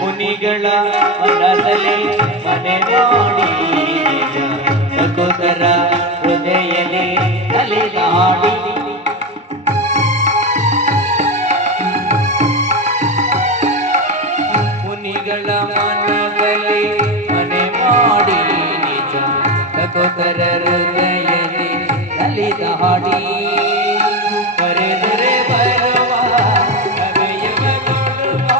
ಮುನಿಗಳ ಮನದಲ್ಲಿ ಮನೆ ಮಾಡಿ ಸಕೋದರ ಹೃದಯಲಿ ಅಲಿದಾಡಿ ಮುನಿಗಳ ಮನದಲ್ಲಿ ಮನೆ ಮಾಡಿ ನಿಜ ಸಕೋದರ ಹೃದಯಲಿ ಅಲಿದಾಡಿ ಕರೆದರೆ ಬರುವ ಅಭಯವ ಕೊಡುವ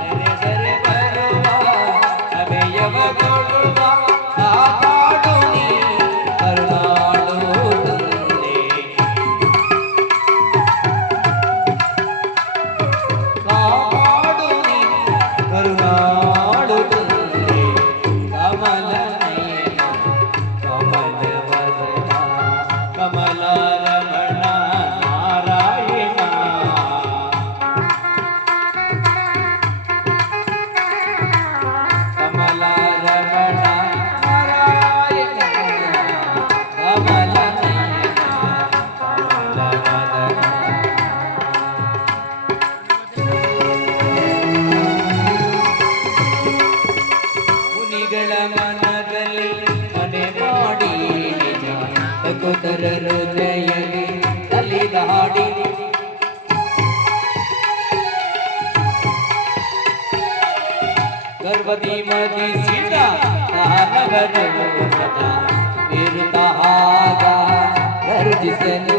ಕರೆದರೆ ಬರುವ ಅಭಯವ ಕೊಡುವ ಕಾಪಾಡು ನೀ ಕರುಣಾಳು ತಂದೆ ಕಾಪಾಡು ನೀ ಕರುಣಾಳು ತಂದೆ ಕಮಲ ನಯನ ಕಮಲ ವದನ ಕಮಲ ರಮಣ ನಾರಾಯಣ ಕಮಲ ರಮಣ ನಾರಾಯಣ ಕಮಲ ನಯನ ಕಮಲ ವದನ ಮುನಿಗಳ ಮನದಲ್ಲಿ ಮನೆ ಮಾಡಿ ನಿಜ ಸಕೋದರ ಹೃದಯಲಿ ಅಲಿದಾಡಿ ಗರ್ಭದಿ ಮದಿಸಿದ ದಾನವರು ವಿರುದ್ಧ ಆಗ ಗರ್ಜಿಸಲು